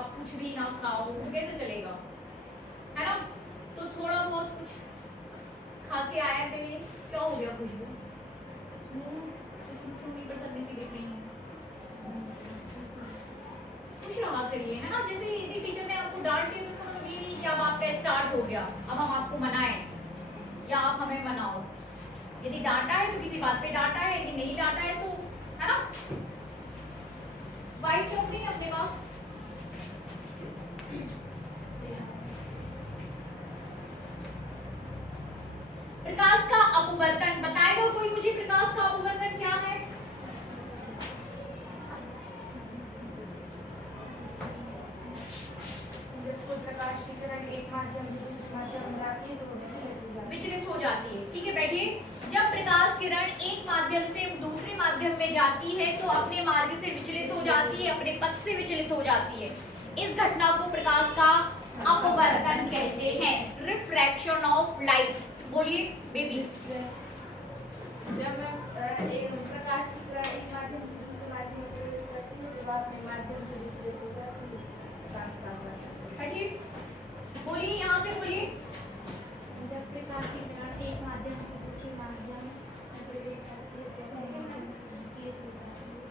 आप कुछ भी ना खाओ तो कैसे चलेगा, है ना। तो थोड़ा बहुत कुछ खा के आया करिए। क्या हो गया खुशबू, तो तुम भी बदतमीजी से देख रही हो। खुश रहा करिए, है ना। जैसे यदि टीचर ने आपको डांट दिया तो उसका मतलब ये नहीं कि अब आपका स्टार्ट हो गया, अब हम आपको मनाएं या आप हमें मनाओ। यदि डांटा है तो किसी बात पे डांटा है, यदि नहीं डांटा है तो, है ना। व्हाइट चौक नहीं अपने पास, प्रकाश का अपवर्तन बताएगा कोई मुझे, प्रकाश का अपवर्तन क्या है। प्रकाश की किरण एक माध्यम से दूसरे माध्यम में जाती है तो विचलित हो जाती है। ठीक है बैठिए। जब प्रकाश किरण एक माध्यम से दूसरे माध्यम में जाती है तो अपने मार्ग से विचलित हो जाती है, अपने पथ से विचलित हो जाती है। इस घटना को प्रकाश का अपवर्तन कहते हैं, रिफ्रैक्शन ऑफ लाइट। बोलिए बेबी। जब एक प्रकाश की किरण एक माध्यम से दूसरे माध्यम में प्रवेश करती है तो अपने माध्यम से विचलित हो जाती है, प्रकाश का अपवर्तन। बैठिए, बोलिए यहाँ से बोलिए। जब प्रकाश की किरण एक माध्यम से दूसरे माध्यम में प्रवेश करती है तो अपने माध्यम से विचलित हो जाती है।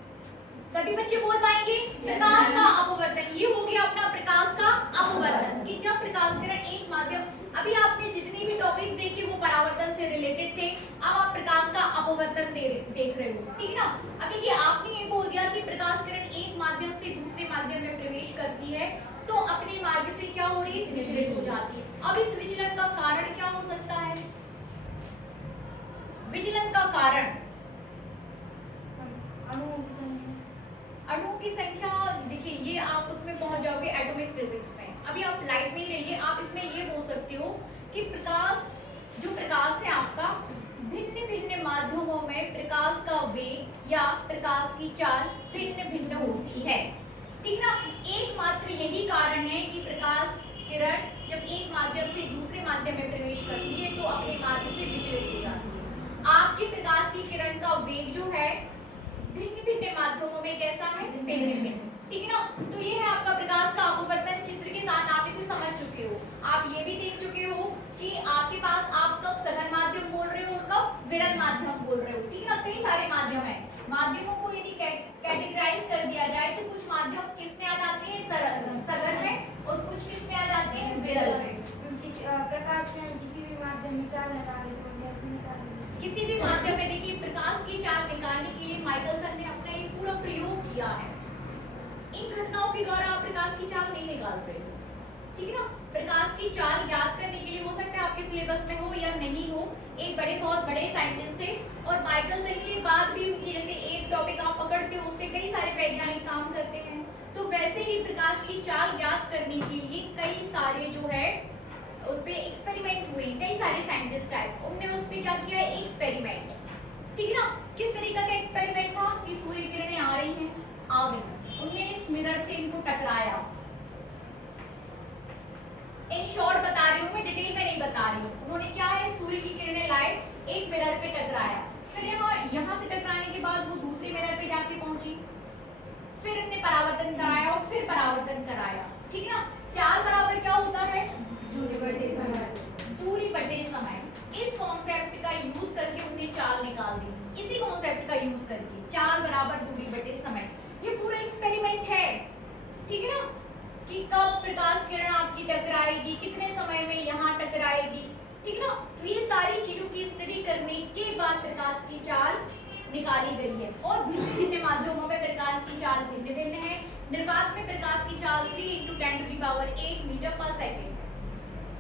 सभी बच्चे बोल पाएंगे प्रकाश का अपवर्तन। ये हो गया अपना प्रकाश का अपवर्तन कि जब प्रकाश किरण एक माध्यम, अभी आपने जितने भी टॉपिक देखे वो परावर्तन से रिलेटेड थे, अब आप प्रकाश का अपवर्तन देख रहे हो, ठीक है ना। अब देखिए आपने ये बोल दिया कि प्रकाश किरण एक माध्यम से दूसरे माध्यम में प्रवेश करती है तो अपने मार्ग से क्या हो रही है, विचलित हो जाती है। अब इस विचलन का कारण क्या हो सकता है, विचलन का कारण अणुओं की संख्या। देखिए ये आप उसमें पहुंच जाओगे एटॉमिक फिजिक्स में, अभी आप लाइट में ही रहिए। आप इसमें ये बोल सकते हो कि प्रकाश, जो प्रकाश है आपका, भिन्न भिन्न माध्यमों में प्रकाश का वेग या प्रकाश की चाल भिन्न भिन्न होती है, ठीक ना। एकमात्र यही कारण है कि प्रकाश किरण जब एक माध्यम से दूसरे माध्यम में प्रवेश करती है तो अपने मार्ग से विचलित हो जाती है। आपकी प्रकाश की किरण का वेग जो है भिन्न भिन्न माध्यमों में कैसा है, भिन्न भिन्न, ठीक है ना। तो ये है आपका प्रकाश का अपवर्तन। चित्र के साथ आप इसे समझ चुके हो। आप ये भी देख चुके हो कि आपके पास आप कब सघन माध्यम बोल रहे हो और कब विरल माध्यम बोल रहे हो, ठीक है ना। कई सारे माध्यम है। माध्यमों को यदि कैटेगराइज कर दिया जाए तो कुछ माध्यम किस में आ जाते हैं, सघन में, और कुछ किस में आ जाते हैं, विरल में। प्रकाश में किसी भी माध्यम में चाल निकालने तो हम कैसे निकालेंगे, किसी भी माध्यम में देखिए प्रकाश की चाल निकालने के लिए माइकलसन ने अपना एक पूरा प्रयोग किया है। इन घटनाओं के द्वारा आप प्रकाश की चाल नहीं निकाल रहे हो, ठीक है ना। प्रकाश की चाल ज्ञात करने के लिए हो सकता है आपके सिलेबस में हो या नहीं हो, एक बहुत बड़े साइंटिस्ट थे और माइकलसन के बाद भी उनकी, जैसे एक टॉपिक आप पकड़ते हो उससे कई सारे वैज्ञानिक काम करते हैं, तो वैसे ही प्रकाश की चाल ज्ञात करने के लिए कई सारे जो है उस पे एक्सपेरिमेंट हुए। कई सारे साइंटिस्ट आए, उन्होंने उस पे क्या किया है, एक्सपेरिमेंट, ठीक है ना। किस तरीका का एक्सपेरिमेंट था कि सूर्य किरणें आ रही हैं, आ गई, उन्होंने इस मिरर से इनको टकराया। इन शॉर्ट बता रही हूँ मैं, डिटेल में नहीं बता रही हूँ। उन्होंने क्या है, सूर्य की किरणें लाए, एक मिरर पे टकराया, फिर यहाँ से टकराने के बाद वो दूसरे मिरर पे जाके पहुंची, फिर उन्हें परावर्तन कराया और फिर परावर्तन कराया, ठीक है ना। चाल बराबर क्या होता है, दूरी बटे समय। दूरी बटे समय, इस कॉन्सेप्ट का यूज करके उन्हें चाल निकाल दी। इसी कॉन्सेप्ट का यूज करके चाल बराबर दूरी बटे समय, ये पूरा एक्सपेरिमेंट है, ठीक है ना, कि कब प्रकाश किरण आपकी टकराएगी, कितने समय में यहाँ टकराएगी, ठीक है ना। तो ये सारी चीजों की स्टडी करने के बाद प्रकाश की चाल निकाली गई है। और भिन्न भिन्न माध्यमों में प्रकाश की चाल भिन्न भिन्न है। निर्वात में प्रकाश की चाल 3 × 10⁸ मीटर पर सेकेंड,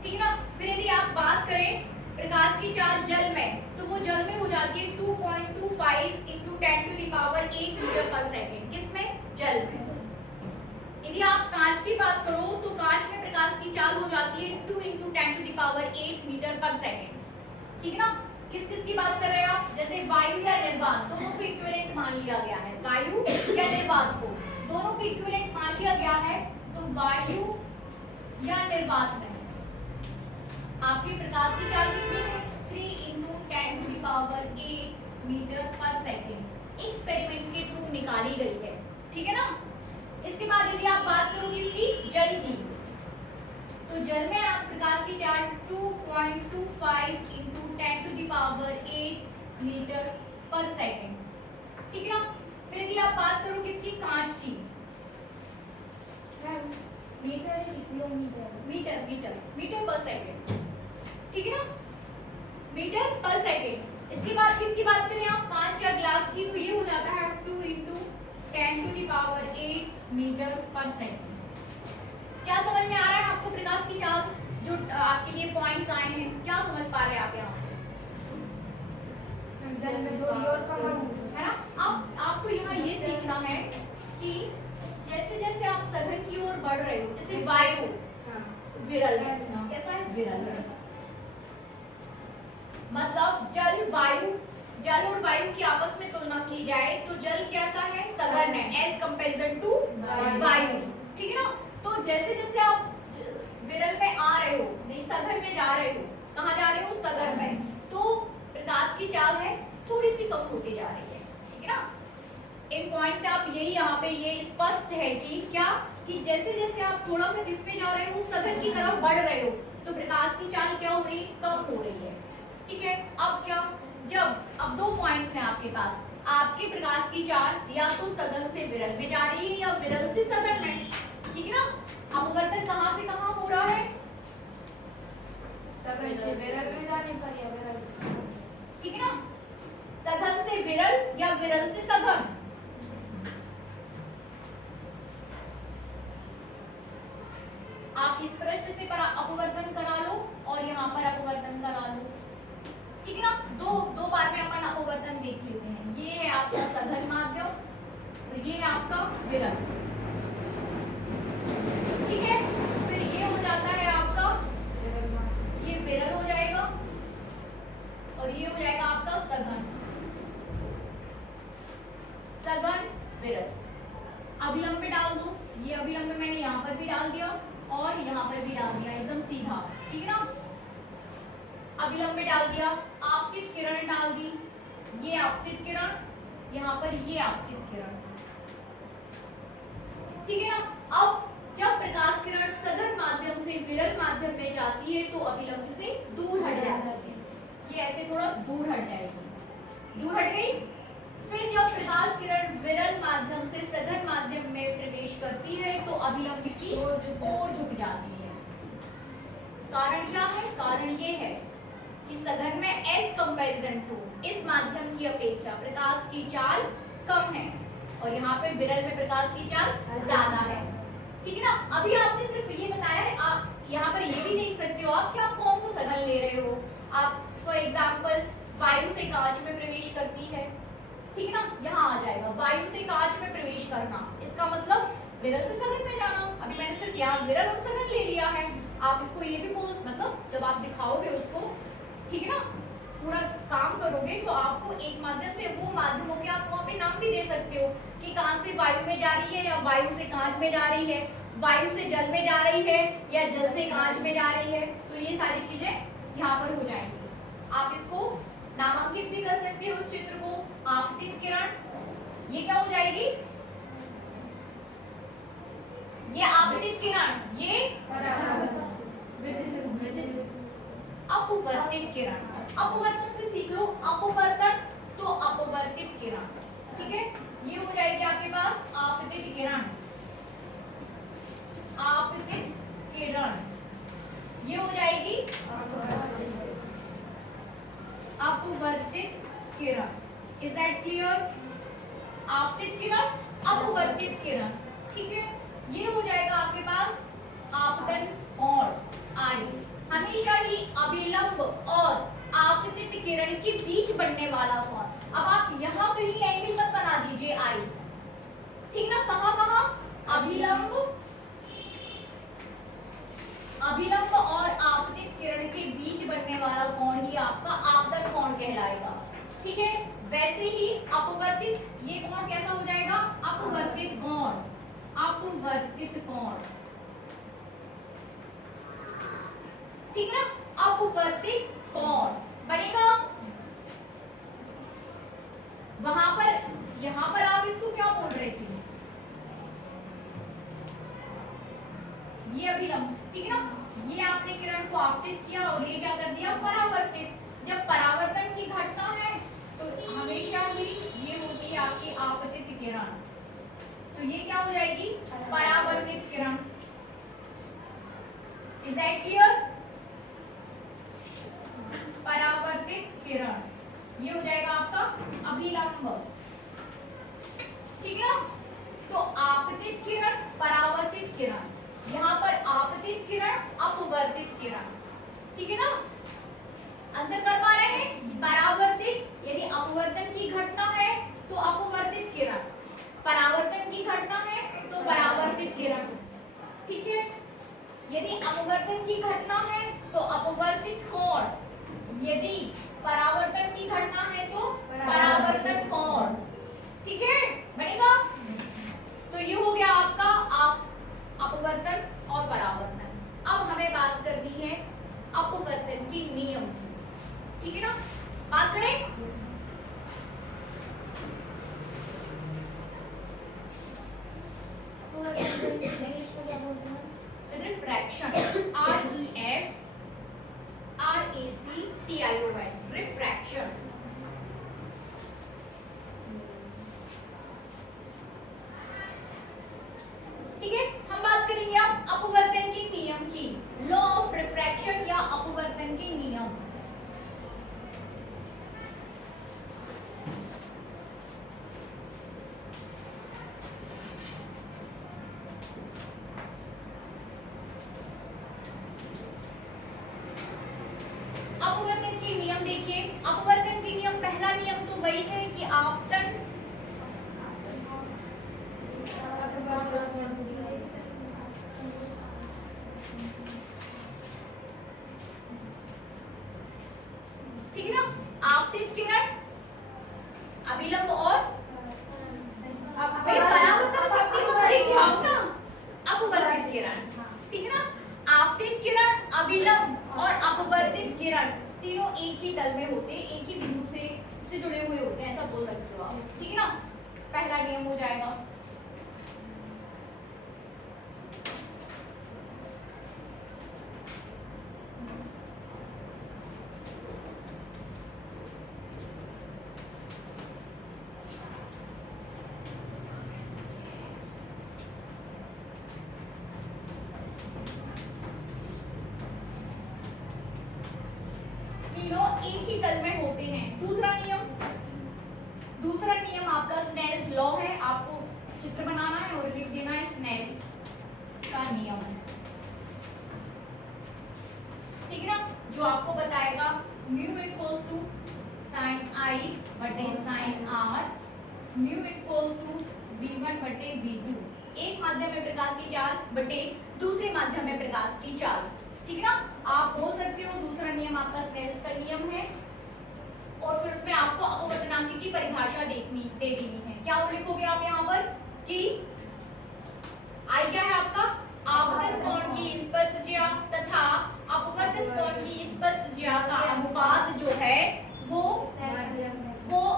ठीक है ना। फिर यदि आप बात करें प्रकाश की चाल जल में, तो वो जल में हो जाती है 2.25 × 10⁸ मीटर पर सेकेंड। किसमें, जल में। यदि आप कांच की बात करो तो कांच में प्रकाश की चाल हो जाती है 2 × 10⁸ मीटर पर सेकेंड, ठीक है ना। किस किस की बात कर रहे हैं आप, जैसे वायु या निर्वात, दोनों को इक्विवेलेंट मान लिया गया है। वायु या निर्वात को दोनों को इक्विवेलेंट मान लिया गया है, तो वायु या निर्वात में आपकी प्रकाश की चाल कितनी है, 3 × 10⁸ मीटर पर सेकेंड। एक्सपेरिमेंट के थ्रू निकाली गई है, ठीक है ना। इसके बाद यदि आप बात करो करूं किसकी, जल की। तो जल में आप प्रकाश की चाल 2.25 इंटू 10⁸ मीटर पर सेकेंड, ठीक है ना। फिर यदि आप बात करो किसकी, कांच की, मीटर है कि किलोमीटर? मीटर मीटर मीटर पर सेकेंड, ठीक है ना, मीटर पर सेकेंड। इसके बाद किसकी बात करें आप, कांच या ग्लास की, तो ये हो जाता है 2 इंटू 10⁸ मीटर पर सेकेंड। क्या समझ में आ रहा है आपको प्रकाश की चाल, जो आपके लिए पॉइंट्स आए हैं, क्या समझ पा रहे हैं आप यहाँ से, जल में थोड़ी और कम है ना। अब आपको यहाँ ये सीखना है कि जैसे जैसे आप सघन की ओर बढ़ रहे हो, जैसे वायु विरल है, कैसा है, विरल है, मतलब जल और वायु की आपस में तुलना की जाए तो जल कैसा है, सघन है, एज कंपैरिजन टू वायु, ठीक है ना। तो जैसे जैसे आप विरल में आ रहे हो, नहीं सघन में जा रहे हो, कहाँ जा रहे हो, सघन में, तो प्रकाश की चाल है थोड़ी सी कम होती जा रही है, ठीक है ना। इन पॉइंट से आप यही यहाँ पे ये स्पष्ट है कि क्या, कि जैसे जैसे आप थोड़ा सा किस पे जा रहे हो, सघन की तरफ बढ़ रहे हो, तो प्रकाश की चाल क्या हो रही है, कम हो रही है, ठीक है। अब क्या, जब अब दो पॉइंट्स हैं आपके पास, आपके प्रकाश की चाल या तो सघन से विरल में जा रही है या विरल से सघन में, ठीक है ना। अपवर्तन कहाँ से कहाँ हो रहा है, सघन से विरल में जाने पर या विरल, ठीक है ना, सघन से विरल या विरल से सघन। आप इस पृष्ठ से पर अपवर्तन करा लो और यहाँ पर अपवर्तन करा लो, ठीक है ना। दो बार में अपन अपवर्तन देख लेते हैं। ये है आपका सघन माध्यम और ये है आपका विरल, ठीक है। फिर ये हो जाता है आपका, ये विरल हो जाएगा और ये हो जाएगा आपका सघन, सघन विरल। अभिलंब में डाल दो, ये अभिलंब मैंने यहाँ पर भी डाल दिया और यहाँ पर भी डाल दिया, एकदम सीधा, ठीक है ना। अभिलंब में डाल दिया, आपतित किरण डाल दी, ये आपतित किरण, यहाँ पर ये आपतित किरण, ठीक है ना। अब जब प्रकाश किरण सघन माध्यम से विरल माध्यम में जाती है तो अभिलंब से दूर हट जाती है, ये ऐसे थोड़ा दूर हट जाएगी, दूर हट गई। फिर जब प्रकाश किरण विरल माध्यम से सघन माध्यम में प्रवेश करती है तो अभिलंब की ओर झुक जाती है। कारण क्या है, कारण ये है कि सघन में एज कंपैरिजन टू, इस माध्यम की अपेक्षा प्रकाश की चाल कम है और यहाँ पे विरल में प्रकाश की चाल ज्यादा है, ठीक है ना। अभी आपने सिर्फ ये बताया है, आप यहाँ पर ये भी देख सकते हो आप कि आप कौन सा सघन ले रहे हो। आप फॉर एग्जाम्पल वायु से कांच में प्रवेश करती है, ठीक है ना, यहाँ आ जाएगा वायु से कांच में प्रवेश करना, इसका मतलब विरल से सघन में जाना। अभी मैंने सिर्फ यहाँ विरल और सघन ले लिया है, आप इसको ये भी बोल, मतलब जब आप दिखाओगे उसको, ठीक है ना, पूरा काम करोगे तो आपको एक माध्यम से वो माध्यमों के आप वहाँ पे नाम भी दे सकते हो कि कहाँ से वायु में जा रही है या वायु से कांच में जा रही है, वायु से जल में जा रही है या जल से कांच में जा रही है। तो ये सारी चीजें यहाँ पर हो जाएंगी। आप इसको नामांकित भी कर सकते हो उस चित्र को। आपतित किरण, ये क्या हो जाएगी, ये आपतित किरण, ये अपवर्तित किरण। अपवर्तन से सीख लो, अपवर्तन तो अपवर्तित किरण, ठीक है। ये हो जाएगी आपके पास आपतित किरण, आपतित किरण, ये हो जाएगी अपवर्तित किरण। इज दैट क्लियर, आपतित किरण, अपवर्तित किरण, ठीक है। ये हो जाएगा आपके पास आपतन कोण आई। हमेशा ही अभिलंब और आपतित किरण के बीच बनने वाला कोण। अब आप यहाँ कहीं एंगल मत बना दीजिए आई, ठीक ना, कहाँ कहाँ, अभिलंब, अभिलंब और आपतित किरण के बीच बनने वाला कोण ही आपका आपतन कोण कहलाएगा, ठीक है। वैसे ही अपवर्तित, ये कोण कैसा हो जाएगा, अपवर्तित कोण, अपवर्तित कोण, ठीक है ना, अपवर्तित कोण बनेगा। वहां पर, यहां पर आप इसको क्या बोल रहे थे, ये अभिलंब, ठीक है ना। ये आपने किरण को आपतित किया और ये क्या कर दिया, परावर्तित। जब परावर्तन की घटना है तो हमेशा ही ये होती है आपकी आपतित किरण, तो ये क्या हो जाएगी, परावर्तित किरण। Is that clear? परावर्तित किरण ये हो जाएगा आपका अभिलंब, ठीक है ना। तो आपतित किरण, परावर्तित किरण, यहाँ पर आपतित किरण, अपवर्तित किरण, ठीक है ना। अंतर कर पा रहे हैं? परावर्तित यदि अपवर्तन की घटना है तो अपवर्तित किरण, परावर्तन की घटना है तो परावर्तित किरण, ठीक है। यदि अपवर्तन की घटना है तो अपवर्तित कोण, यदि परावर्तन की घटना है तो परावर्तन कोण, ठीक है, बनेगा। तो ये हो गया आपका अपवर्तन और परावर्तन। अब हमें बात करनी है अपवर्तन की नियम की, ठीक है ना। बात करें, इंग्लिश में क्या बोलते हैं? रिफ्रैक्शन, REFRACTION, रिफ्रैक्शन, ठीक है। हम बात करेंगे अब अपवर्तन के नियम की, लॉ ऑफ रिफ्रैक्शन या अपवर्तन के नियम। अपवर्तन के नियम देखिए, अपवर्तन के नियम, पहला नियम तो वही है कि आपतन ठीक है ना, आपतित किरण, अभिलंब और परावर्तन शक्ति को बड़ी ध्यान ना, अपवर्तित किरण, ठीक है ना। आपतित किरण, अभिलंब और अपवर्तित किरण तीनों एक ही तल में होते हैं, एक ही बिंदु से जुड़े हुए होते हैं, ऐसा बोल सकते हो आप, ठीक है ना। पहला नियम हो जाएगा। तीनों एक ही तल में होते हैं। दूसरा नियम आपका स्नेल्स लॉ है, आपको चित्र बनाना है और लिख देना है स्नेल का नियम, ठीक है ना, जो आपको बताएगा mu equals to sine i बटे sine r, mu equals to v1 बटे v2, एक माध्यम में प्रकाश की चाल बटे दूसरे माध्यम में प्रकाश की चाल, ठीक है ना। आप बोल सकते हो दूसरा नियम आपका स्नेल्स का नियम है, और फिर उसमें आपको अपवर्तनांक की परिभाषा दे देनी है। क्या लिखोगे आप यहाँ पर कि आई क्या है आपका, आपतन कोण की स्पर्शज्या तथा अपवर्तन कोण की स्पर्शज्या का अनुपात जो है वो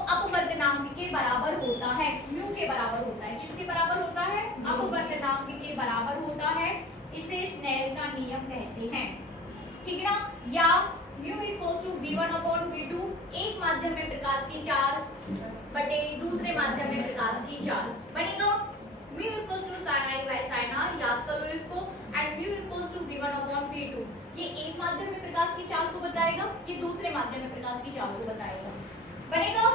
अपवर्तनांक के बराबर होता है, म्यू के बराबर होता है। किसके बराबर होता है, अपवर्तनांक के बराबर होता है। इसे स्नेल का नियम कहते हैं, ठीक है ना। या mu equals to v1 upon v2, एक माध्यम में प्रकाश की चाल बटे दूसरे माध्यम में प्रकाश की चाल, बनेगा mu equals to sin i by sin r, याद करो इसको, and mu equals to v1 upon v2, ये एक माध्यम में प्रकाश की चाल को बताएगा, ये दूसरे माध्यम में प्रकाश की चाल को बताएगा, बनेगा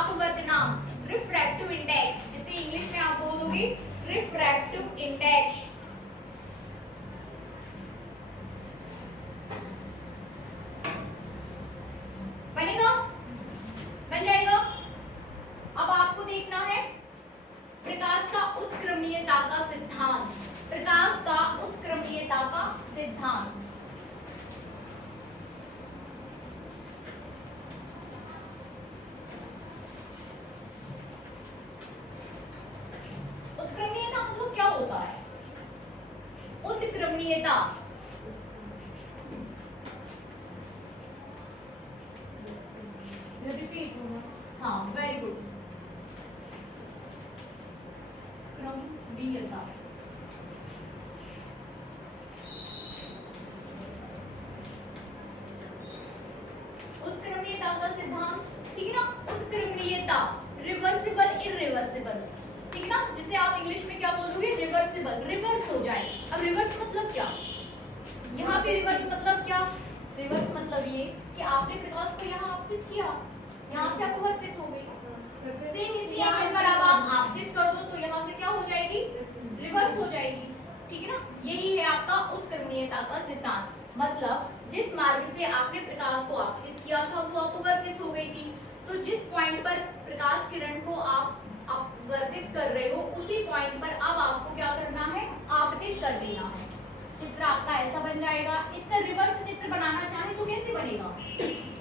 अपवर्तनांक, रिफ्रैक्टिव इंडेक्स, जिसे इंग्लिश में आप बोलोगे रिफ्रैक्टिव इंडेक्स, बनेगा, बन जाएगा। अब आपको देखना है प्रकाश का उत्क्रमणीयता का सिद्धांत, प्रकाश का उत्क्रमणीयता का सिद्धांत, उत्क्रमणीयता मतलब क्या होता है, उत्क्रमणीयता रिपीट होना, हाँ वेरी गुड, क्रमणीयता, रिवर्सिबल, रिवर्स हो जाए। अब रिवर्स मतलब क्या, यहाँ पे रिवर्स मतलब क्या, रिवर्स मतलब ये कि आपने प्रकाश को यहाँ आपतित किया, यहाँ से अपवर्तित हो गई। सेम इसी पर अब आप आपतित कर दो तो यहाँ से क्या हो जाएगी, रिवर्स हो जाएगी। ठीक है ना, यही है आपका उत्क्रमणीयता का सिद्धांत। मतलब जिस मार्ग से आपने प्रकाश को आपतित किया था वो अपवर्तित हो गई थी, तो जिस पॉइंट पर प्रकाश किरण को आप अपवर्तित कर रहे हो उसी पॉइंट पर अब आपको क्या करना है, आपतित कर देना है। चित्र आपका ऐसा बन जाएगा। इसका रिवर्स चित्र बनाना चाहे तो कैसे बनेगा,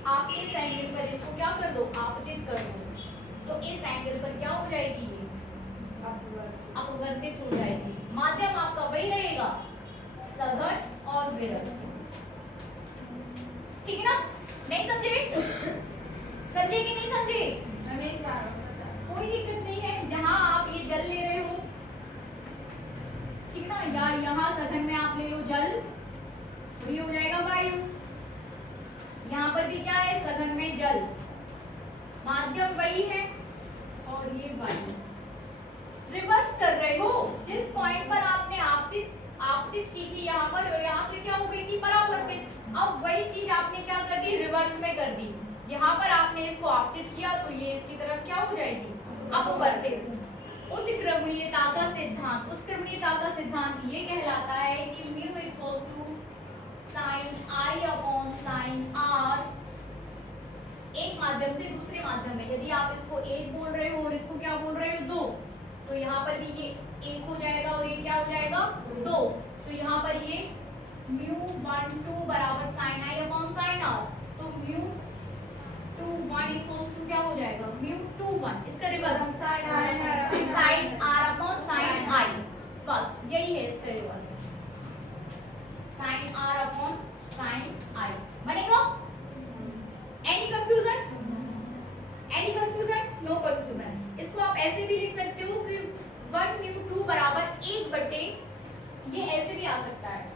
आप इस एंगल पर इसको क्या कर दो, आपतित कर दो, तो इस एंगल पर क्या हो जाएगी, ये अपवर्तित हो जाएगी। माध्यम आपका वही रहेगा, सघन और विरल। ठीक है ना, नहीं समझे, समझे कि नहीं समझे, कोई दिक्कत नहीं है। जहां आप ये जल ले रहे हो, ठीक ना, या यहाँ सघन में आप ले लो जल, तो ये हो जाएगा वायु। यहाँ पर भी क्या है, सघन में जल, माध्यम वही है और ये वायु। रिवर्स कर रहे हो, जिस पॉइंट पर आपने आपतित की थी यहाँ पर, और यहाँ से क्या हो गई थी, परावर्तित। अब वही चीज आपने क्या कर दी, रिवर्स में कर दी। यहाँ पर आपने इसको आपतित किया तो ये इसकी तरफ क्या हो जाएगी, अपवर्तित। उत्क्रमणीयता का सिद्धांत, उत्क्रमणीयता का सिद्धांत ये कहलाता है कि mu equals to sine i upon sine r, एक माध्यम से दूसरे माध्यम में। यदि आप इसको एक बोल रहे हो और इसको क्या बोल रहे हो, दो, तो यहाँ पर भी ये एक हो जाएगा और ये क्या हो जाएगा, दो। तो यहाँ पर ये म्यू 1 2 बराबर sine i upon sine r, तो म्यू 2 1 इक्वल्स टू क्या हो जाएगा, म्यू 2 1। इसका reverse sine r upon sine i, बस यही है इसका reverse, sine r upon sine i बनेगा। Any confusion, any confusion, no confusion. इसको आप ऐसे भी लिख सकते हो कि 1 म्यू 2 बराबर 1 बटे, ये ऐसे भी आ सकता है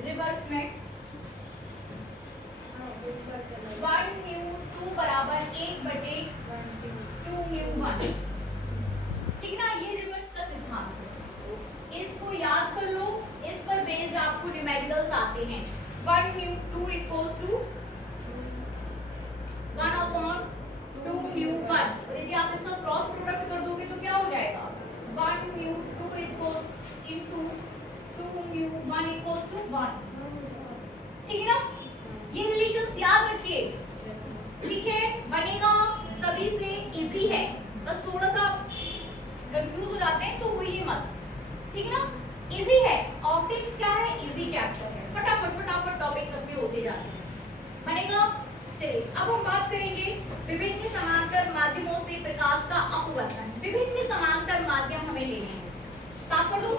रिवर्स में, 1 म्यू 2 बराबर 1 बटे 2 म्यू 1। ठीक ना, ये रिवर्स का सिद्धांत है, इसको याद कर लो। इस पर बेस्ड आपको न्यूमेरिकल्स आते हैं। 1 mu 2 equals to 1 upon 2 mu 1, और यदि आप इसका क्रॉस प्रोडक्ट कर दोगे तो क्या हो जाएगा, 1 mu 2 equals into 2 mu 1 equals to 1। ठीक है ना, ये रिलेशंस याद रखिए। ठीक है, बनेगा, सभी से इजी है, बस थोड़ा सा कंफ्यूज हो जाते हैं तो वही मत। ठीक है ना, इजी है। ऑप्टिक्स क्या है, इजी चैप्टर है, फटाफट फटाफट टॉपिक सबके होते जाते हैं, बनेगा। चलिए अब हम बात करेंगे विभिन्न समांतर माध्यमों से प्रकाश का अपवर्तन। विभिन्न समांतर माध्यम हमें लेने हैं, साफ कर दो।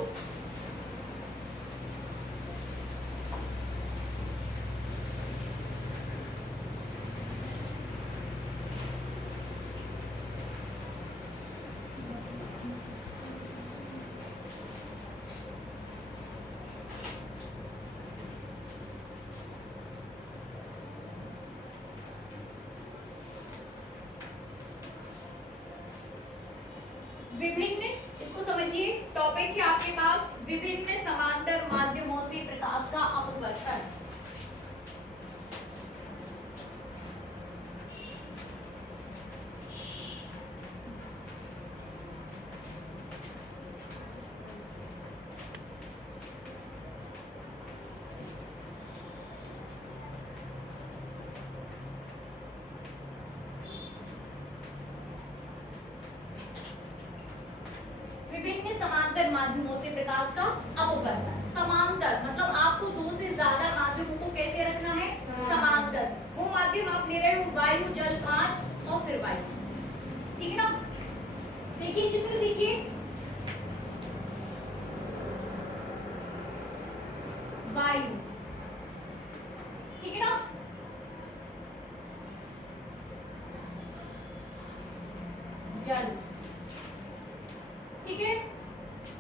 विभिन्न, इसको समझिए, टॉपिक है आपके पास विभिन्न समांतर माध्यमों से प्रकाश का अपवर्तन। विभिन्न समांतर माध्यमों से प्रकाश का अपवर्तन। समांतर मतलब आपको दो से ज्यादा माध्यमों को कैसे रखना है, समांतर। वो माध्यम आप ले रहे हो वायु, जल, कांच और फिर वायु। ठीक है ना, देखिए चित्र देखिए, वायु, ठीक है ना, जल, ठीक है,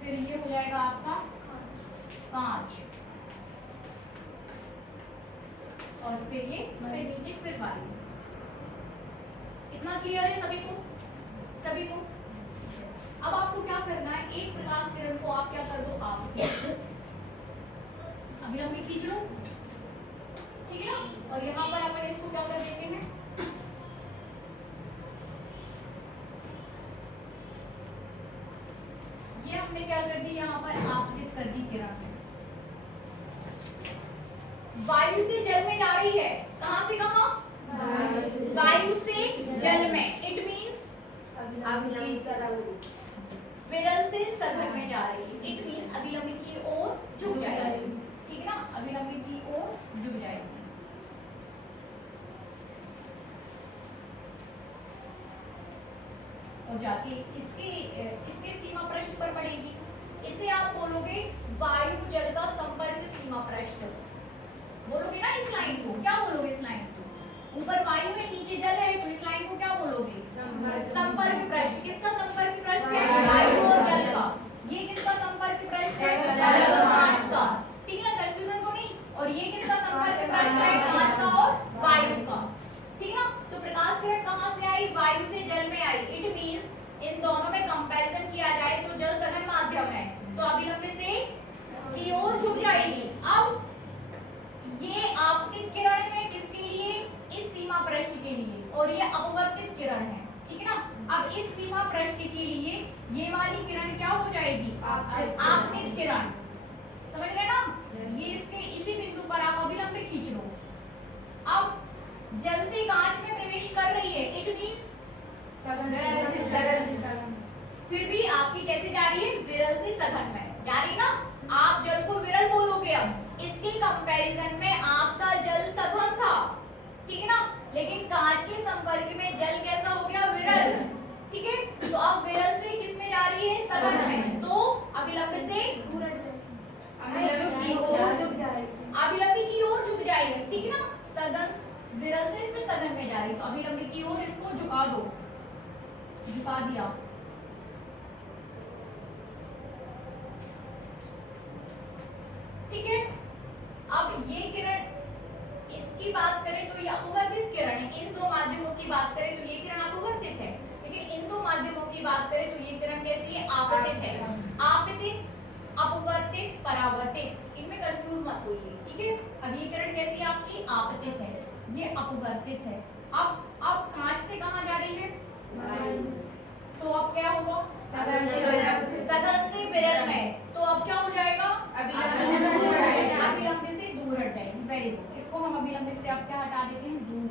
फिर ये हो जाएगा आपका कांच, और फिर ये, फिर नीचे फिर वायु। इतना क्लियर है सभी को, सभी को। अब आपको क्या करना है, एक प्रकाश कर दो आप अभिलंबी खींच लो, ठीक है ना। और यहाँ पर अपन इसको क्या कर देते हैं, ये हमने क्या कर दी, यहाँ पर आपतित कर दी किरण। वायु से जल में जा रही है, कहाँ से कहाँ, वायु से जल में, इट मीन्स विरल से सघन में जा रही है, इट मीन्स अभिलंबी की ओर झुक जाएगी, ठीक है ना, अभिलंबी की ओर झुक जाएगी। और जाके इसके सीमा पृष्ठ पर पड़ेगी, इसे आप बोलोगे वायु जल का संपर्क सीमा पृष्ठ, बोलोगे ना इस लाइन को, क्या बोलोगे इस लाइन को, ऊपर वायु है नीचे जल है, तो इस लाइन को क्या बोलोगे, संपर्क पृष्ठ। किसका संपर्क पृष्ठ है, वायु और जल का। ये किसका संपर्क पृष्ठ है, जल और कांच का, ठीक है ना, कंफ्यूजन तो नहीं। और ये किसका संपर्क पृष्ठ है, कांच का और वायु का, ठीक है ना। तो प्रकाश किरण कहाँ से आई, वायु से जल में आई, इट मींस इन दोनों में कंपैरिजन किया जाए तो जल सघन माध्यम है, तो अभिलंब से की ओर झुक जाएगी। अब ये आपतित किरण है किसके लिए, इस सीमा पृष्ठ के लिए, और ये अपवर्तित किरण है, ठीक है ना। अब इस सीमा पृष्ठ के लिए ये वाली किरण क्या हो जाएगी, आपतित किरण, समझ रहे ना। ये इसके इसी बिंदु पर आप अभिलंब खींच लो। अब जल से कांच में प्रवेश कर रही है, इट मींस फिर भी आपकी कैसे जा रही है, विरल से सघन में जा रही ना। आप जल को विरल बोलोगे, अब इसके कंपैरिजन में आपका जल सघन था, ठीक है ना, लेकिन कांच के संपर्क में जल कैसा हो गया, विरल, ठीक है। तो अब विरल से किस में जा रही है, सघन में, तो अभिलंब से अभिलंबी की ओर झुक जाएगी, ठीक है ना। सघन विरल से इसमें सघन में जा रही है, तो अभिलंबी की ओर इसको झुका दो, झुका दिया, ठीक है। अब ये किरण इसकी बात करें तो ये अपवर्तित किरण है, इन दो माध्यमों की बात करें तो ये किरण अपवर्तित है, लेकिन इन दो माध्यमों की बात करें तो ये किरण कैसी है, आपतित है। आपतित, अपवर्तित, परावर्तित, इनमें कंफ्यूज मत होइए, ठीक है। अब ये किरण कैसी है आपकी, आपतित है, ये अपवर्तित है। अब कांच से कहां जा रही है, तो अब क्या होगा, सघन से विरल में, तो अब क्या हो जाएगा, अभिलंब से दूर हट जाएगी। वेरी गुड, इसको हम अभिलंब से आप क्या हटा देते हैं, दूर,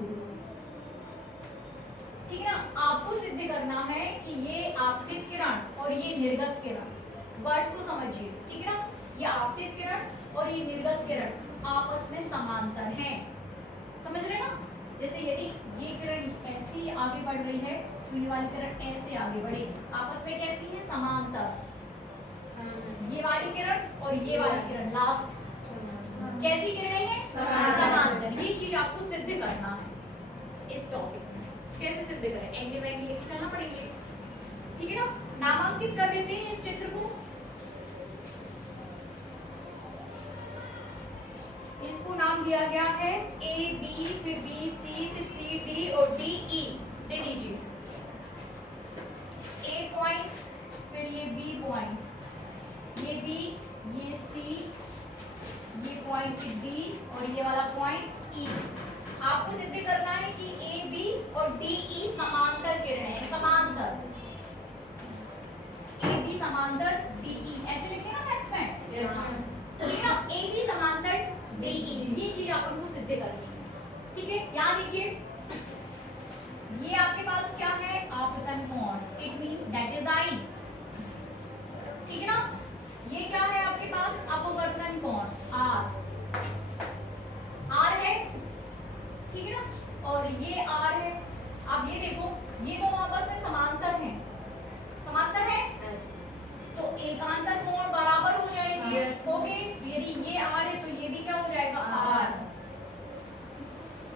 ठीक है ना। आपको सिद्ध करना है कि ये आपतित किरण और ये निर्गत किरण, वर्ड्स को समझिए, ठीक है ना। ये आपतित किरण और ये निर्गत किरण आपस में समांतर हैं, समझ रहे ना। जैसे यदि ये किरण ऐसी आगे बढ़ रही है तो ये वाली किरण ऐसे आगे बढ़ेगी, आपस में कैसी है, समांतर। ये वाली किरण और ये वाली किरण लास्ट कैसी किरणें हैं, समांतर। ये चीज आपको सिद्ध करना है इस टॉपिक में। कैसे सिद्ध करें, एंगल वेंगल लेके चलना पड़ेंगे, ठीक है ना। नामांकित कर देते हैं इस चित्र को, इसको नाम दिया गया है ए बी, फिर बी सी, फिर सी डी और डी ई, दे लीजिए। ए पॉइंट, फिर ये बी पॉइंट, ये बी, ये सी, ये पॉइंट डी और ये वाला पॉइंट ई। आपको सिद्ध करना है कि ए बी और डी ई समांतर किरणें हैं, समांतर, ए बी समांतर डी ई, ऐसे लिखते हैं ना मैथ्स में, ठीक है ना। ए बी समांतर डी ई, ये चीज आपको सिद्ध करनी है, ठीक है। यहाँ देखिए, ये आपके पास क्या है, आपतन कोण, it means that is I, ठीक है ना। ये क्या है आपके पास, अपवर्तन कोण, आर, आर है, ठीक है ना, और ये आर है। अब ये देखो, ये दोनों आपस में समांतर हैं, समांतर है, तो एकांतर कोण बराबर हो जाएंगे, ओके। यदि ये आर है तो ये भी क्या हो जाएगा, आर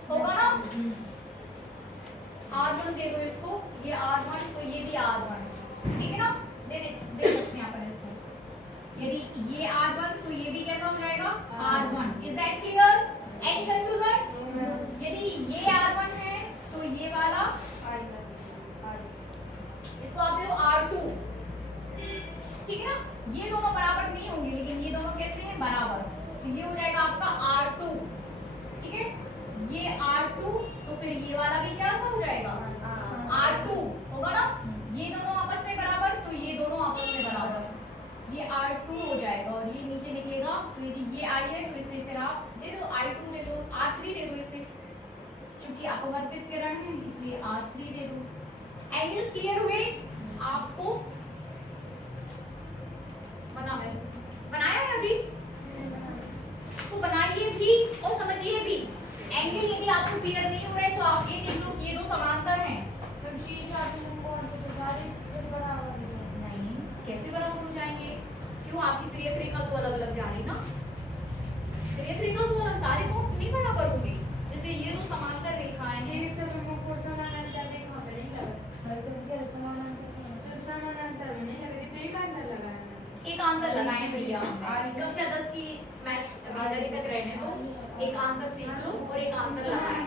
होगा ना। R1 दे दो इसको, ये R1 तो ये भी R1, ठीक है ना। दे सकते हैं अपन इसको, यदि ये R1 तो ये भी कैसा हो जाएगा, R1। Is that clear, any confusion. यदि ये R1 है तो ये वाला इसको आप दे दो R2, ठीक है ना। ये दोनों बराबर नहीं होंगे, लेकिन ये दोनों कैसे हैं, बराबर। तो ये हो जाएगा आपका R2, ठीक है। ये R2, तो फिर ये वाला भी क्या हो जाएगा, R2 होगा ना। ये दोनों आपस में बराबर, तो ये दोनों आपस में बराबर, ये R2 हो जाएगा और ये नीचे निकलेगा। तो यदि ये I है तो इसे फिर आप दे दो I2 दे दो, R3 दे दो इसे, क्योंकि अपवर्तित किरण है इसलिए R3 दे दो। एंगल्स क्लियर हुए आपको, बनाया है अभी, तो बनाइए भी और समझिए भी। एंगल यदि आपको क्लियर नहीं हो रहे तो आप ये देख लो कि ये दो समांतर हैं। नहीं, कैसे बराबर हो जाएंगे, क्यों, आपकी तिर्यक रेखा तो अलग अलग जा रही ना, तिर्यक रेखा तो अलग, सारे कोण नहीं बराबर होंगे। जैसे ये दो समांतर रेखाएं हैं, एक आंतर लगाए भैया, कक्षा 10 की मैथ्स अभी तक रहने दो, एक आंतर सीख लो और एक आंतर लगाए।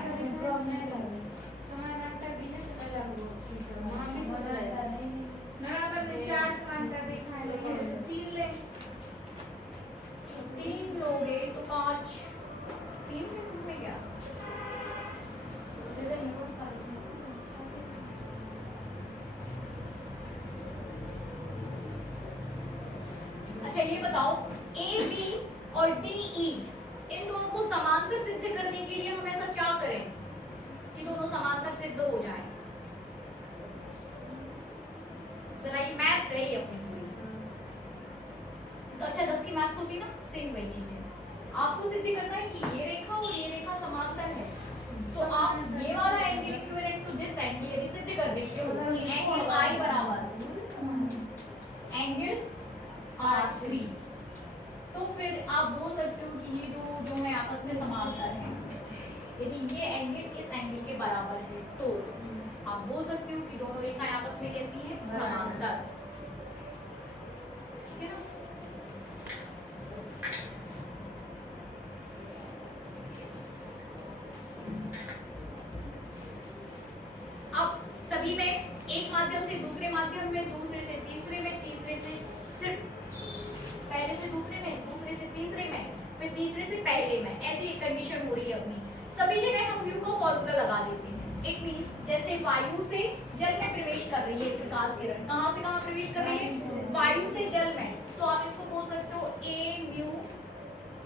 तीन लोगे तो कांच, तीन में क्या, अच्छा ये बताओ ए बी और डी ई इन दोनों को समांतर सिद्ध करने के लिए हम ऐसा क्या करें कि दोनों समांतर सिद्ध हो जाएं, बताइए। मैथ्स रही अपनी पूरी, तो अच्छा 10 की मैथ्स होगी ना, सेम वही चीज है। आपको सिद्ध करना है कि ये रेखा और ये रेखा समांतर है, तो आप ये वाला angle equivalent to this angle यदि सिद्ध कर देते हो कि एंगल आई बराबर एंगल R3, तो फिर आप बोल सकते हो कि ये दो जो है आपस में समांतर हैं। यदि ये एंगल इस एंगल के बराबर है तो आप बोल सकते हो कि दोनों रेखाएं आपस में कैसी हैं, समांतर, ठीक है ना। अब सभी में एक माध्यम से दूसरे माध्यम में, दूसरे से तीसरे में, तीसरे से फिर पहले से दूसरे में, दूसरे से तीसरे में, फिर तीसरे से पहले में, ऐसी एक कंडीशन हो रही है अपनी। सभी जगह हम व्यू का फॉर्मूला लगा देते हैं। इट मींस जैसे वायु से जल में प्रवेश कर रही है प्रकाश किरण, कहां से कहां प्रवेश कर रही है, वायु से जल में, तो आप इसको बोल सकते हो ए म्यू,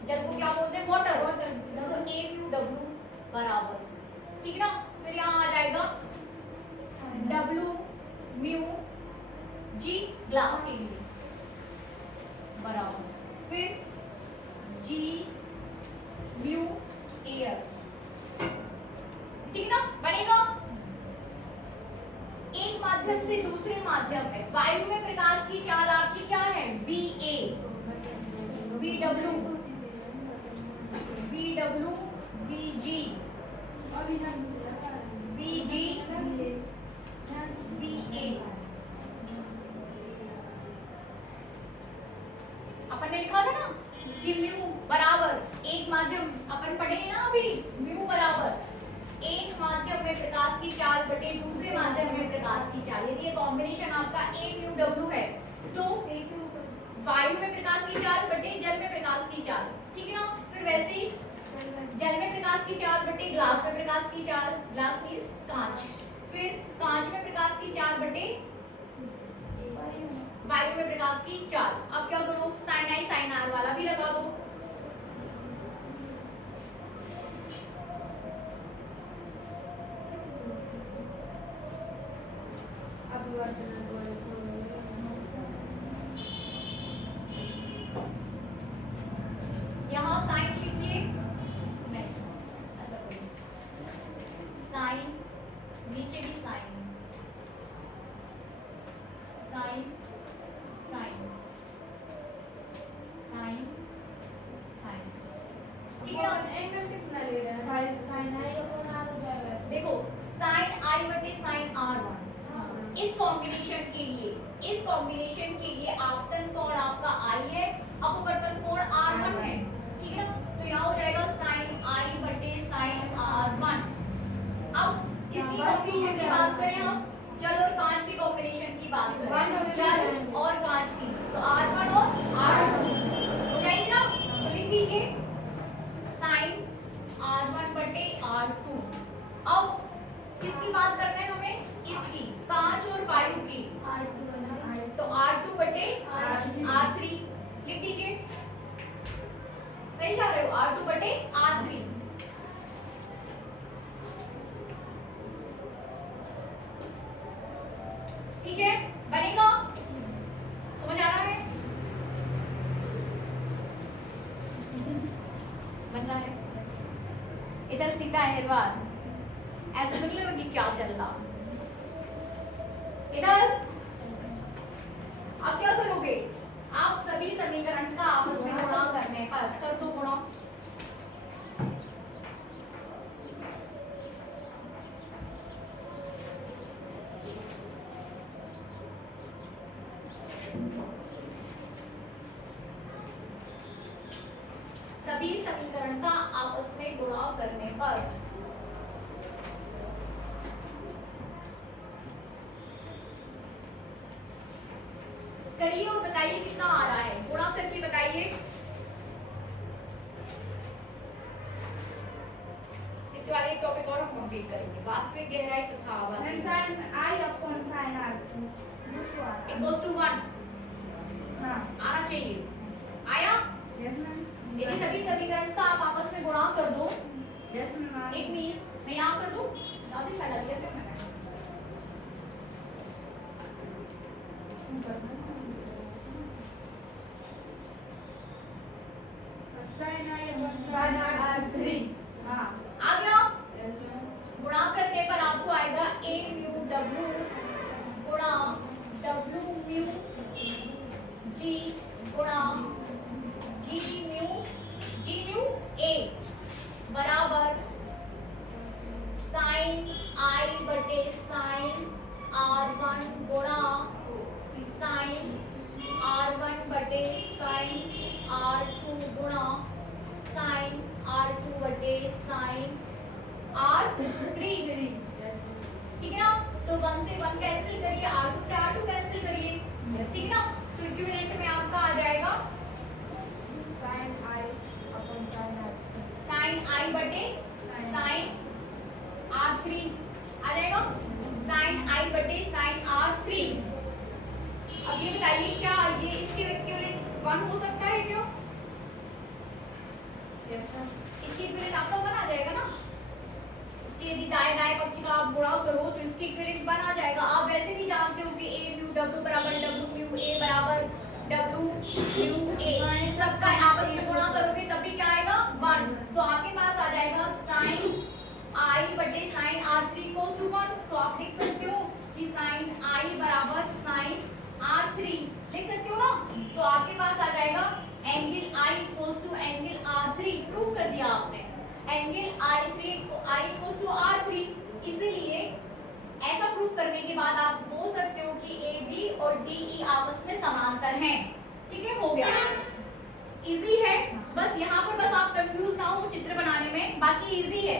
जल को क्या बोलते हैं, वाटर, तो ए म्यू डब्ल्यू बराबर, ठीक ना। फिर यहाँ आ जाएगा डब्ल्यू म्यू जी ग्लास के लिए बराबर, फिर जी म्यू एयर, ठीक ना, बनेगा। एक माध्यम से दूसरे माध्यम में, वायु में प्रकाश की चाल आपकी क्या है, V A, V W, V W, V G, V G, V A. अपन ने लिखा था ना कि म्यू बराबर एक माध्यम, अपन पढ़े ना अभी, म्यू बराबर एक माध्यम में प्रकाश की चाल बटे दूसरे माध्यम में प्रकाश की चाल। यदि ये कॉम्बिनेशन आपका ए म्यू डब्ल्यू है तो वायु में प्रकाश की चाल बटे जल में प्रकाश की चाल, ठीक है ना। फिर वैसे ही जल में प्रकाश की चाल बटे ग्लास में प्रकाश की चाल, ग्लास मींस कांच, फिर कांच में प्रकाश की चाल बटे वायु में प्रकाश की चाल। अब क्या करो, साइन आई साइन आर वाला भी लगा दो, यहाँ साइन लिखिए, नहीं साइन, नीचे भी sine, sine sine sine sine, ठीक है ना। एंगल कितना ले रहे हैं, साइन आई अपॉन आर हो जाएगा। देखो साइन आई बटे साइन आर वन, इस कॉम्बिनेशन के लिए, इस कॉम्बिनेशन के लिए आपतन कोण आपका आई है, अपवर्तन कोण R1 है, ठीक है ना। तो यहाँ हो जाएगा साइन आई बटे साइन R1। अब इसकी कॉम्बिनेशन की बात करें हम, जल और कांच की कॉम्बिनेशन की बात करें, जल और कांच की, तो R3 लिख दीजिए, सही जा रहे हो, R2 बटे R3। ठीक है, बनेगा, समझ आ रहा है, बन रहा है। इधर सीता अहरवाल, ऐसा तो नहीं लग रहा कि क्या चल रहा। इधर आप क्या करोगे, आप सभी समीकरण का आपस में गुणा करने पर कर दो गुणा। सभी समीकरण का आपस में गुणा करने पर करिए और बताइए कितना आ रहा है, गुणा करके बताइए। इसके बाद एक टॉपिक और हम कंप्लीट करेंगे, वास्तविक गहराई तथा आभासी sin I upon sin R equal to 1 आना चाहिए। आया? यदि सभी समीकरण का आप आपस में गुणा कर दो, इट मींस मैं यहाँ कर दूं, दादी फैला दिया फिर मैंने sin I upon sin R3 आ गया। गुणा करने पर आपको आएगा a म्यू w गुणा w म्यू g गुणा g म्यू a बराबर साइन I बटे साइन R1 गुणा साइन R1 बटे साइन R2 गुणा साइन R2 बटे साइन R3। ठीक है ना, तो 1 से 1 कैंसिल करिए, R2 से R2 कैंसिल करिए, ठीक है ना, तो इक्विवेलेंट में आपका आ जाएगा sin I upon sin R3 sine I बटे साइन R3 आ जाएगा, साइन I बटे साइन R3। अब ये बताइए क्या ये इसके इक्विवेलेंट 1 हो सकता है क्या? इसकी इक्विवेलेंट आपका 1 आ जाएगा ना, इसके यदि दाएं दाएं पक्ष का आप गुणा करो तो इसकी इक्विवेलेंट 1 आ जाएगा। आप वैसे भी जानते हो कि a म्यू w बराबर w म्यू a बराबर w म्यू a, सबका आपस में गुणा करोगे तब भी क्या आएगा 1, तो आपके पास आ जाएगा sin I बटे sin R3 इक्वल्स टू 1। तो आप लिख सकते हो कि sin I बराबर sin R3 लिख सकते हो ना, तो आपके पास आ जाएगा angle I equals to angle R3, prove कर दिया आपने, angle I equals to R3। इसीलिए ऐसा प्रूव करने के बाद आप बोल सकते हो कि AB और DE आपस में समांतर हैं। ठीक है, हो गया, इजी है। बस यहाँ पर बस आप कंफ्यूज ना हो चित्र बनाने में, बाकी इजी है,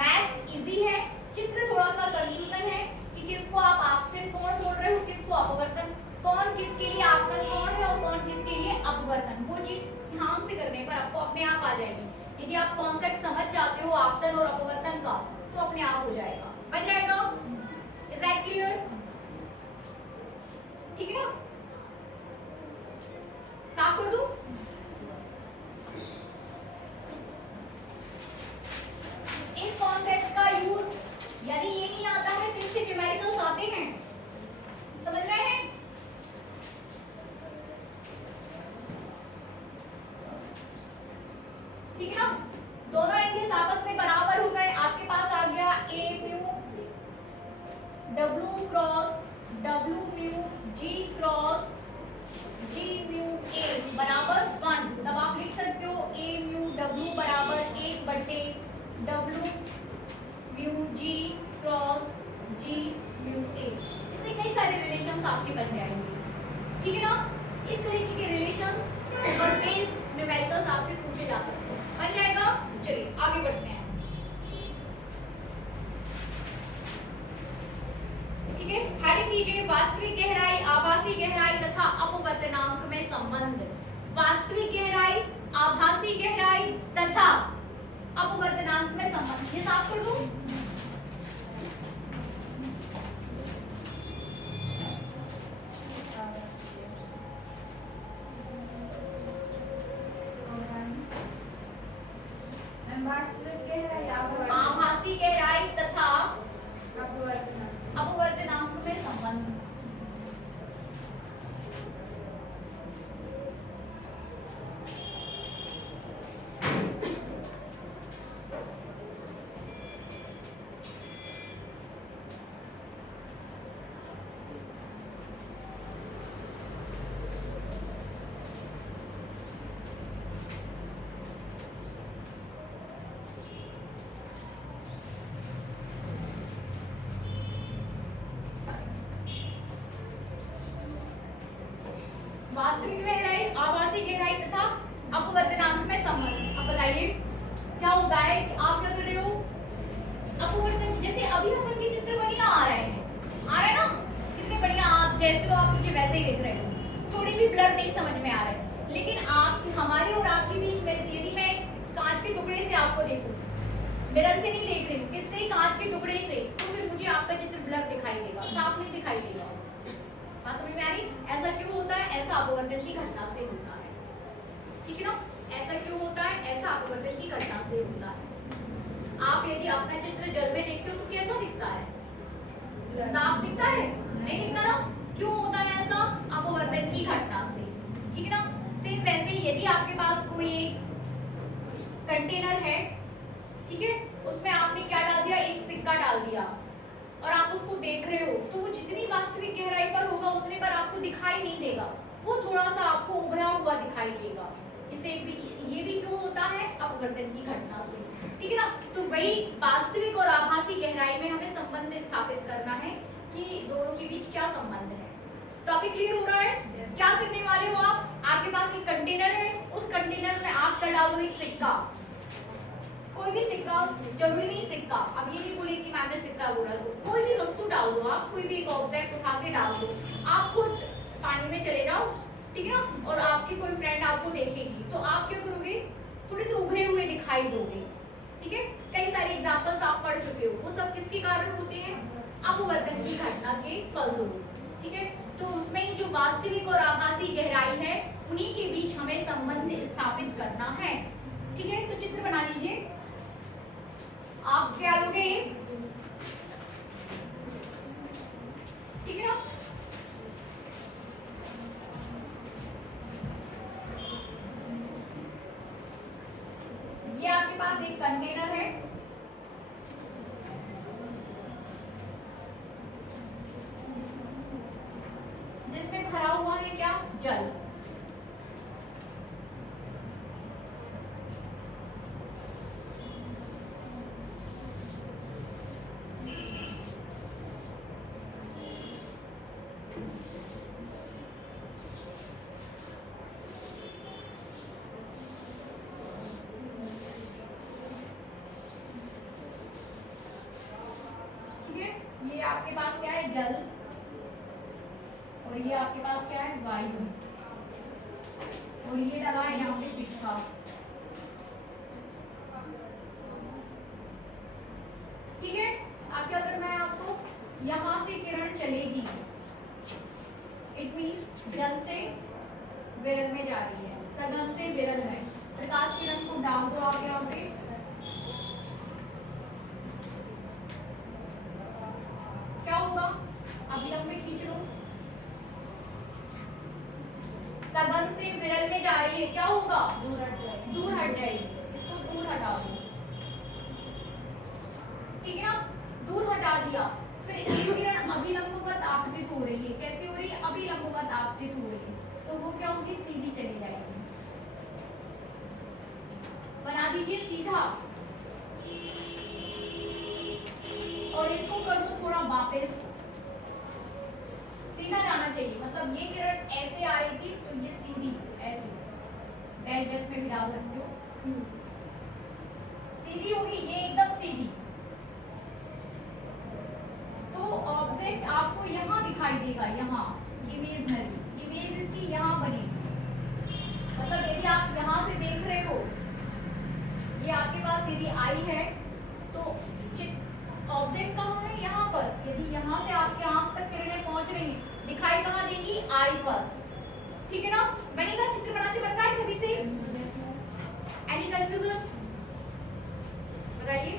मैथ इजी है, चित्र थोड़ा सा कंफ्यूजन है कि किसको आप आपतित कोण बोल रहे हो, किसको अपवर्तन कोण, किसके लिए आपतन कोण है और कौन किसके लिए अपवर्तन, वो चीज ध्यान से करने पर आपको अपने आप आ जाएगी। यदि आप कॉन्सेप्ट समझ जाते हो आपतन और अपवर्तन का तो अपने आप हो जाएगा, बन जाएगा। Is that clear? ठीक है ना, साफ कर दूं? इस कॉन्सेप्ट का यूज यदि ये नहीं आता है तो इससे न्यूमेरिकल्स आते हैं, समझ रहे हैं? ठीक है ना, दोनों एंगल्स आपस में बराबर हो गए, आपके पास आ गया a mu w cross w mu g cross g mu a बराबर 1। तब आप लिख सकते हो a म्यू w बराबर 1 बटे w mu g cross g mu a। इससे कई सारे रिलेशंस आपके बन जाएंगे। ठीक है ना, इस तरीके के रिलेशंस और बेस्ड न्यूमेरिकल्स आपसे पूछे जा सकते हैं, बन जाएगा। चलिए आगे बढ़ते हैं। ठीक है, हेडिंग दीजिए वास्तविक गहराई, आभासी गहराई तथा अपवर्तनांक में संबंध। वास्तविक गहराई, आभासी गहराई तथा अपवर्तनांक में संबंध, ये साफ कर दूं? वास्तविक गहराई, आभासी गहराई तथा अपवर्तनांक में संबंध। अब बताइए क्या होता है कि आप क्या कर रहे हो, अपवर्तन, जैसे अभी अपन के चित्र बढ़िया आ रहे हैं, आ रहे हैं ना, कितने बढ़िया, आप जैसे हो आप मुझे वैसे ही दिख रहे हो, थोड़ी भी ब्लर नहीं समझ में आ रहा है। लेकिन आप, हमारे और आपके बीच में यदि मैं कांच के टुकड़े से आपको देखूं, मिरर से नहीं देख रही हूँ, किससे, कांच के टुकड़े से, तो फिर मुझे आपका चित्र ब्लर दिखाई देगा, साफ नहीं दिखाई देगा। बात समझ में आ रही? ऐसा क्यों होता है? ऐसा अपवर्तन की घटना से होता है, ठीक है ना। ऐसा क्यों होता है? ऐसा अपवर्तन की घटना से होता है। आप यदि अपना चित्र जल में देखते हो तो कैसा दिखता है? साफ दिखता है? नहीं दिखता ना। क्यों होता है ऐसा? अपवर्तन की घटना से, ठीक है ना। सेम वैसे ही यदि आपके पास कोई एक कंटेनर है, ठीक है, उसमें आपने क्या डाल दिया, एक सिक्का डाल दिया, और आप उसको देख रहे हो, तो वो जितनी वास्तविक गहराई पर होगा उतने पर आपको दिखाई नहीं देगा, वो थोड़ा सा आपको उभरा हुआ दिखाई देगा। इसे भी, ये भी क्यों होता है? अपवर्तन की घटना से, ठीक है ना। तो वही वास्तविक और आभासी गहराई में हमें संबंध स्थापित करना है कि दोनों के बीच क्या संबंध है। टॉपिक क्लियर हो रहा है? क्या करने वाले हो आप? आपके पास एक कंटेनर है, उस कंटेनर में आप क्या डाल दो, एक सिक्का, कोई भी सिक्का, जरूरी नहीं सिक्का, अब ये नहीं बोले कि मैम ने सिक्का बोला, तो कोई भी वस्तु डाल दो, आप कोई भी एक ऑब्जेक्ट उठा के डाल दो, आप खुद पानी में चले जाओ, ठीक है ना, और आपकी कोई फ्रेंड आपको देखेगी, तो आप क्या करोगे, थोड़े से उभरे हुए दिखाई दोगे, ठीक है। कई सारे एग्जांपल्स आप पढ़ चुके हो, वो सब किसके कारण होते हैं? अपवर्तन की घटना के फलस्वरूप, ठीक है। तो उसमें जो वास्तविक और आभासी गहराई है, उन्हीं के बीच हमें संबंध स्थापित करना है, ठीक है। तो चित्र बना लीजिए, आप क्या लोगे, ठीक है ना। ये आपके पास एक कंटेनर है, जिसमें भरा हुआ है क्या, जल। ये आपके पास क्या है, जल, और ये आपके पास क्या है, वायु, और ये डला है यहाँ पे सिक्का, ठीक है। अब क्या करना है आपको, यहाँ से किरण चलेगी, इट मीन्स जल से विरल में जा रही है, सघन से विरल में, प्रकाश किरण को डाल दो आप यहाँ पे, क्या होगा, अभिलंब में खींच लो, सघन से विरल में जा रही है, क्या होगा, दूर हट जाएगी, दूर हट जाएगी, इसको दूर हटा दो, ठीक है ना, दूर हटा दिया। फिर एक किरण अभिलंबवत आपतित हो रही है, कैसे हो रही है, अभिलंबवत आपतित हो रही है, तो वो क्या होगी, सीधी चली जाएगी, बना दीजिए सीधा, और इसको कर दो थोड़ा वापस, सीधा जाना चाहिए, मतलब ये किरण ऐसे आ रही थी तो ये सीधी ऐसे, डैश डैश में भी डाल सकते हो, सीधी होगी, ये एकदम सीधी, तो ऑब्जेक्ट आपको यहाँ दिखाई देगा, यहाँ इमेजनरी इमेज इसकी यहाँ बनेगी, मतलब यदि आप यहाँ से देख रहे हो, ये आपके पास यदि आई है तो ऑब्जेक्ट कहाँ है, यहाँ पर, यदि यहाँ से आपके आंख तक किरणें पहुंच रही हैं, दिखाई कहाँ देगी, आई पर, ठीक है ना। बनेगा, चित्र बनाते बन रहा है सभी से? एनी कंफ्यूजन बताइए,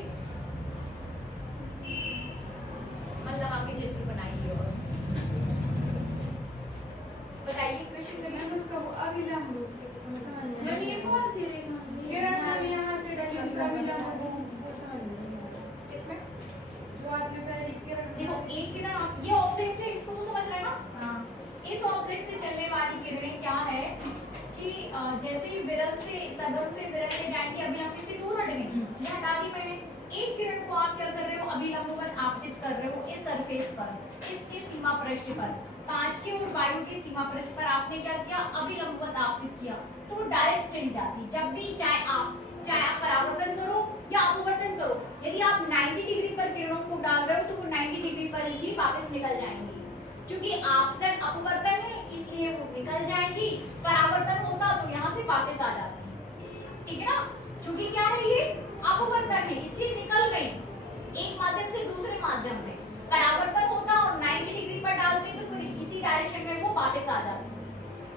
मन लगा के चित्र बनाइए, और बताइए क्वेश्चन करिए। उसका वो अभिलंब, मैम ये कौन सी किरण हम यहाँ से डाली, उसका अभिलंब वो समझ नहीं, इसमें जो आपने पहले किरण, देखो एक किरण, ये ऑब्जेक्ट है, इसको तो समझ रहे हैं ना। हाँ, इस ऑब्जेक्ट से चलने वाली किरणें क्या है कि जैसे ही विरल से, सघन से विरल में जाएंगी, अभिलंब से दूर हट गई, ये हटा दी मैंने। एक किरण को आप क्या कर रहे हो, अभिलंबवत आपतित कर रहे हो इस सरफेस पर, इसकी सीमा पृष्ठ पर, कांच के और वायु के सीमा पृष्ठ पर आपने क्या किया, अभिलंबवत आपतित किया, तो वो डायरेक्ट चली जाती। जब भी चाहे आप परावर्तन करो या अपवर्तन करो, यदि आप 90 डिग्री पर किरणों को डाल रहे हो तो वो 90 डिग्री पर ही वापस निकल जाएंगी। क्योंकि आपतन अपवर्तन है इसलिए वो निकल जाएंगी, परावर्तन होता तो यहाँ से वापस आ जाती। ठीक है ना, क्योंकि क्या है ये अपवर्तन है इसलिए निकल गई एक माध्यम से दूसरे माध्यम में। परावर्तन होता और 90 डिग्री पर डालते तो फिर इसी डायरेक्शन में वो वापस आ जाती।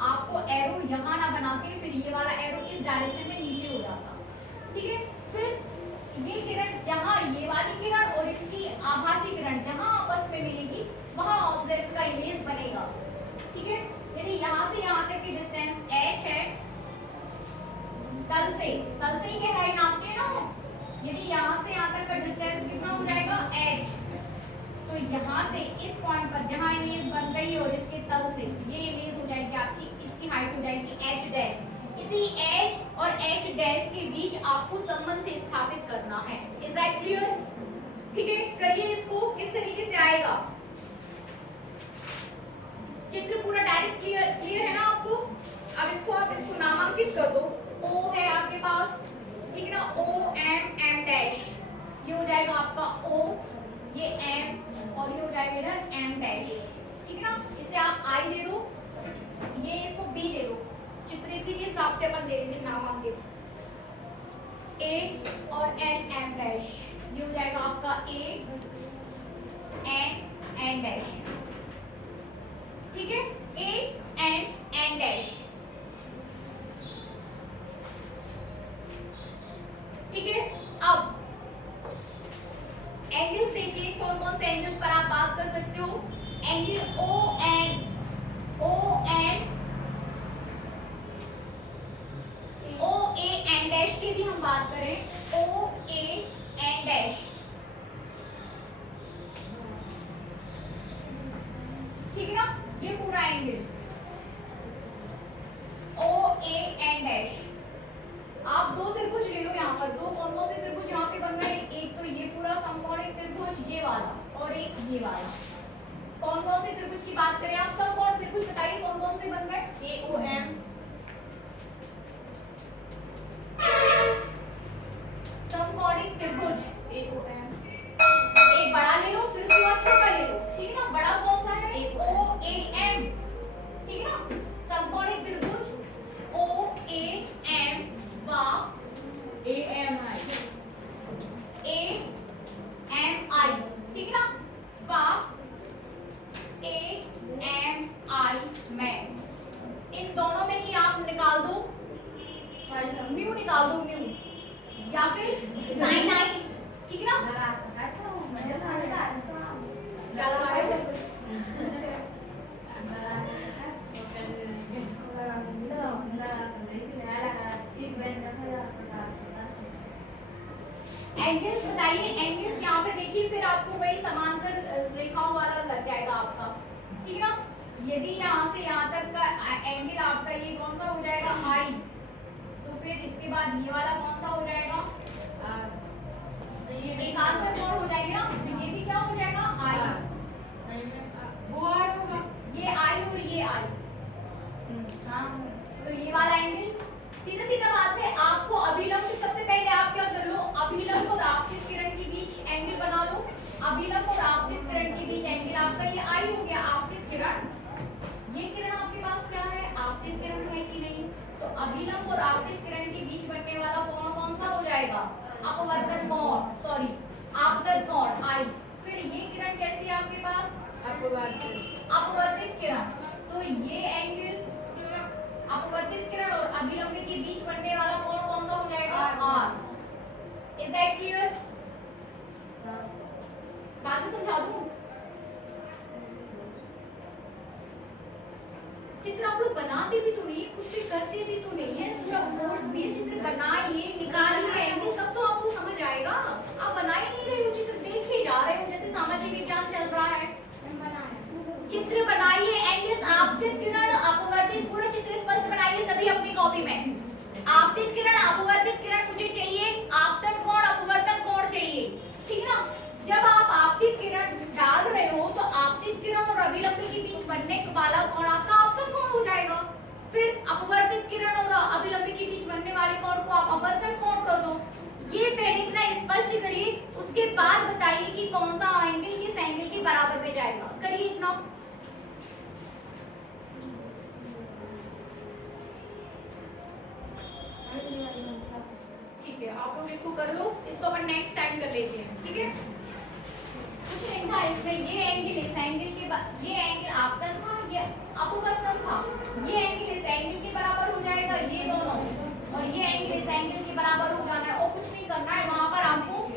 आपको एरो यहाँ ना बना के फिर ये वाला एरो इस डायरेक्शन में नीचे हो जाता। ठीक है, फिर ये किरण जहाँ ये वाली किरण और इसकी आभासी किरण जहाँ आपस में मिलेगी वहाँ ऑब्जेक्ट का इमेज बनेगा। ठीक है, यदि यहाँ से यहाँ तक की डिस्टेंस h है, तल से ही गहराई नापते हैं ना, यदि यहाँ से यहाँ तक का डिस्टेंस कितना हो जाएगा h, तो यहाँ से इस पॉइंट पर जहाँ इमेज बन रही है और इसके तल से ये इमेज हो जाएगी आपकी, इसकी हाइट हो जाएगी h डैश। इसी h और h डैश के बीच आपको संबंध स्थापित करना है। Is that clear? ठीक है, करिए इसको, किस तरीके से आएगा चित्र पूरा डायरेक्ट क्लियर है ना आपको? अब इसको आप इसको नामांकित कर दो। O है आपके पास, ठीक है ना, O M डैश, ये हो जाएगा आपका O, ये M और ये हो जाएगा इधर M डैश। ठीक है ना, इसे आप I दे दो, ये इसको B दे दो। चित्र इसी के हिसाब से अपन दे देंगे नामांकित। A और N M डैश, ये हो जाएगा आपका A N डैश। ठीक है, A N डैश। ठीक है, अब एंगल्स देखिए कौन कौन से एंगल्स पर आप बात कर सकते हो। एंगल O N डैश की भी हम बात करें, O A N डैश, ठीक है ना, ये पूरा angle O A N dash. आप दो त्रिभुज ले लो यहाँ पर, दो कौन कौन से त्रिभुज यहाँ पे बन रहे हैं, एक तो ये पूरा समकोणिक त्रिभुज ये वाला और एक ये वाला। कौन कौन से त्रिभुज की बात करें आप, समकोण त्रिभुज बताइए कौन कौन से बन रहे हैं। AOM, समकोणिक त्रिभुज AOM, एक बड़ा ले लो फिर उसके बाद छोटा ले लो। ठीक है ना, बड़ा कौन सा है OAM। ठीक है ना, समकोणिक त्रिभुज OAM व AMI, ठीक है ना, व AMI में, इन दोनों में ही आप निकाल दो म्यू, निकाल दो म्यू या फिर साइन आई। ठीक है ना, क्या लगा रहे हो? एंगल्स बताइए, एंगल्स यहाँ पर देखिए, फिर आपको वही समांतर रेखाओं वाला लग जाएगा आपका। ठीक है ना, यदि यहाँ से यहाँ तक का एंगल आपका ये कौन सा हो जाएगा I, तो फिर इसके बाद ये वाला कौन सा हो जाएगा, ये एकांतर कोण हो जाएंगे ना, तो ये भी क्या हो जाएगा I, वो R होगा, ये I और ये I। हाँ, तो ये वाला एंगल सीधा सीधा बात है। आपको अभिलंब, सबसे पहले आप क्या कर लो, अभिलंब और आपतित किरण के बीच एंगल बना लो। अभिलंब और आपतित किरण के बीच एंगल आपका ये I हो गया, आपतित किरण। ये किरण आपके पास क्या है, आपतित किरण है कि नहीं, तो अभिलंब और आपतित किरण के बीच बनने वाला कोण कौन सा हो जाएगा, अपवर्तन कोण, सॉरी आपतन कोण I। फिर ये किरण कैसी है आपके पास, अपवर्तित किरण, तो ये एंगल अपवर्तित किरण और अभिलंब के बीच बनने वाला कोण कौन सा हो जाएगा, R। Is that clear? बात समझा दूं? चित्र आप लोग बनाते भी तो नहीं, खुद से करते भी तो नहीं है, जब बोर्ड में चित्र बनाइए, निकालिए एंगल, तब तो आपको समझ आएगा। आप बना ही नहीं रहे हो चित्र, देखे जा रहे हो जैसे सामाजिक विज्ञान चल रहा है। चित्र बनाइए, एंगल्स, आपतित किरण, अपवर्तित, पूरा चित्र स्पष्ट बनाइए सभी अपनी कॉपी में। आपतित किरण, अपवर्तित किरण मुझे चाहिए, आपतन कोण, अपवर्तन कोण चाहिए। ठीक है ना, जब आप आपतित किरण डाल रहे हो तो आपतित किरण और अभिलंब के बीच बनने वाला कोण आपका आपतन कोण हो जाएगा। फिर अपवर्तित किरण और अभिलंब के बीच बनने वाले कोण को आप अपवर्तन कोण कर दो। ये पहले इतना स्पष्ट करिए, उसके बाद बताइए कि कौन सा एंगल किस एंगल के बराबर में जाएगा। करिए इतना। ठीक है, आप लोग इसको कर लो, इसको अपन नेक्स्ट टाइम कर लेते हैं। ठीक है, कुछ नहीं था इसमें। ये एंगल इस एंगल के ये एंगल आपतन था, ये अपवर्तन था। ये एंगल इस एंगल के बराबर हो जाएगा, ये दोनों, और ये एंगल इस एंगल के बराबर हो जाना है। और कुछ नहीं करना है, वहां पर आपको